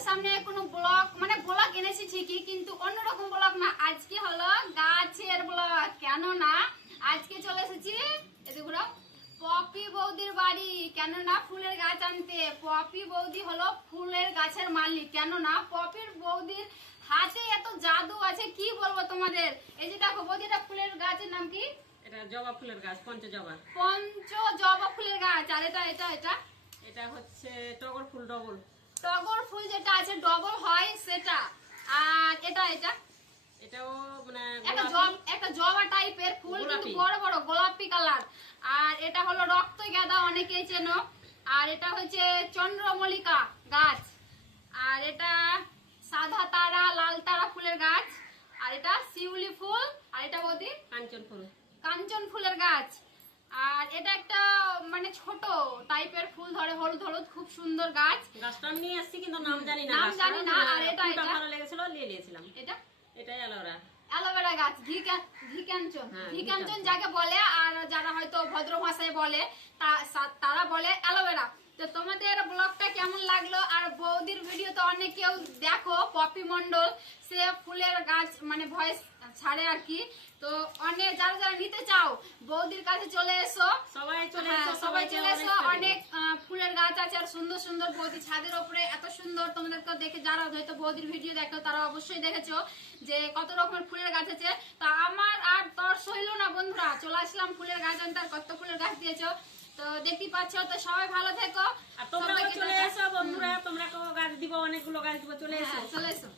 তোমাদের সামনে কোনো ব্লগ মানে ব্লগ এনেছি ঠিকই, কিন্তু অন্যরকম ব্লগ না। আজকে হলো গাছের ব্লগ। কেন না আজকে চলে এসেছি এদিকে পপি বৌদির বাড়ি, কেননা ফুলের গাছ আনতে। পপি বৌদি হলো ফুলের গাছের মালিক, কেননা পপির বৌদির হাতে এত জাদু আছে কি বলবো তোমাদের। এই যে দেখো বৌদি, এটা ফুলের গাছের নাম কি? এটা জবা ফুলের গাছ, পঞ্চজবা। পঞ্চজবা ফুলের গাছ। আর এটা এটা এটা এটা হচ্ছে টগর ফুল, ডবল টগর ফুল যেটা আছে ডবল হয় সেটা। আর এটা এটা এটাও মানে একটা জবা টাইপের ফুল, কিন্তু গোলাপি। বড় বড় গোলাপি কালার। আর এটা হলো রক্ত গাঁদা, অনেকেই চেনো। আর এটা হচ্ছে চন্দ্রমল্লিকা গাছ। আর এটা সাদা তারা, লাল তারা ফুলের গাছ। আর এটা শিউলি ফুল। আর এটা বৌদি কাঞ্চন ফুল, কাঞ্চন ফুলের গাছ। আর এটা একটা মানে ছোট টাইপের ফুল ধরে, হলুদ হলুদ, খুব সুন্দর গাছ। গাছটা আমি নিয়ে আসছি কিন্তু নাম জানি না, নাম জানি না। আর এটা এটা এটা ভালো লেগেছিল, নিয়ে নিয়েছিলাম। এটা এটাই অ্যালোভেরা। অ্যালোভেরা গাছ, ঘিকাঞ্চন। হ্যাঁ, ঘিকাঞ্চন যাকে বলে, আর যারা হয়তো ভদ্র ভাষায় বলে তারা বলে অ্যালোভেরা। তো তোমাদের ব্লগটা কেমন লাগলো? আর বৌদির ভিডিও তো অনেক কেউ দেখো, পপি মন্ডল, সে ফুলের গাছ মানে ভয়েস ছাড়ে আর কি। তো অনেক যারা যারা নিতে চাও বৌদির কাছে চলে এসো, সবাই চলে হ্যাঁ, এসো, সবাই চলে এসো। অনেক অনেক ফুলের গাছ আছে আর সুন্দর সুন্দর। বৌদি ছাদের উপরে এত সুন্দর, তোমাদেরকে দেখে যারা হয়তো বৌদির ভিডিও দেখো তারা অবশ্যই দেখেছো যে কত রকমের ফুলের গাছ আছে। তা আমার আর তর সইল না বন্ধুরা, চলে আসলাম ফুলের গাছ আনতে। আর কত ফুলের গাছ দিয়েছো তো দেখতেই পাচ্ছ। তো সবাই ভালো থেকো, আর তোমরাও চলে এসো বন্ধুরা, তোমরা গাছ দিব, অনেকগুলো গাছ দিব, চলে এসো। চলে এসো।